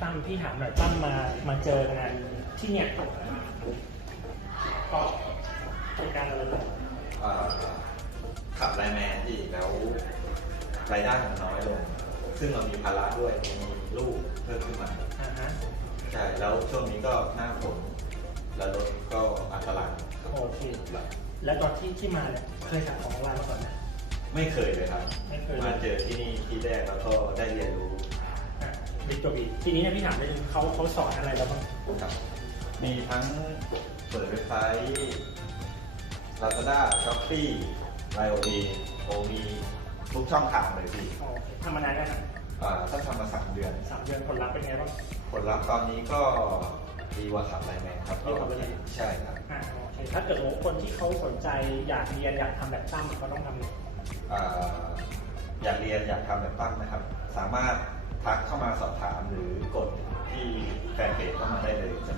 ตั้มพี่ถามหน่อยตั้มมามาเจองานที่เนี่ยก็เหตุการณ์อะไรบ้างเอ่อขับไลน์แมนที่แล้วรายได้มันน้อยลง ซึ่งเรามีภาระด้วยมีลูกเพิ่มขึ้นมาอ่าฮะใช่แล้วช่วงนี้ก็หน้าฝนแล้วรถก็อันตรายโอเค แล้วตอนที่ที่มาเนี่ยเคยขายของออนไลน์มาก่อนไหมไม่เคยเลยครับ ไม่เคยเลย มาเจอที่นี่ที่แรกแล้วก็ได้เรียนรู้ อะบิ๊กตัวบีทีนี้เนี่ยพี่ถามเลยเขาเขาสอนอะไรเราบ้างครับมีทั้งเปิดเว็บไซต์ Lazada Shopee ไลโอดีโอมีทุกช่องทางเลยพี่โอเคทำมานานแล้วนะอ่าถ้าทำมาสามเดือนสามเดือนผลลัพธ์เป็นไงบ้างผลลัพธ์ตอนนี้ก็ดีกว่าขับไลน์แมนครับดีกว่าไลน์แมนใช่ครับอ่าโอเคถ้าเกิดว่าคนที่เขาสนใจอยากเรียนอยากทำแบบตั้มเขาต้องทำไงอ่าอยากเรียนอยากทำแบบตั้งนะครับ สามารถ ทักเข้ามาสอบถามหรือกดที่แฟนเพจเข้ามาได้เลยใช่ไหม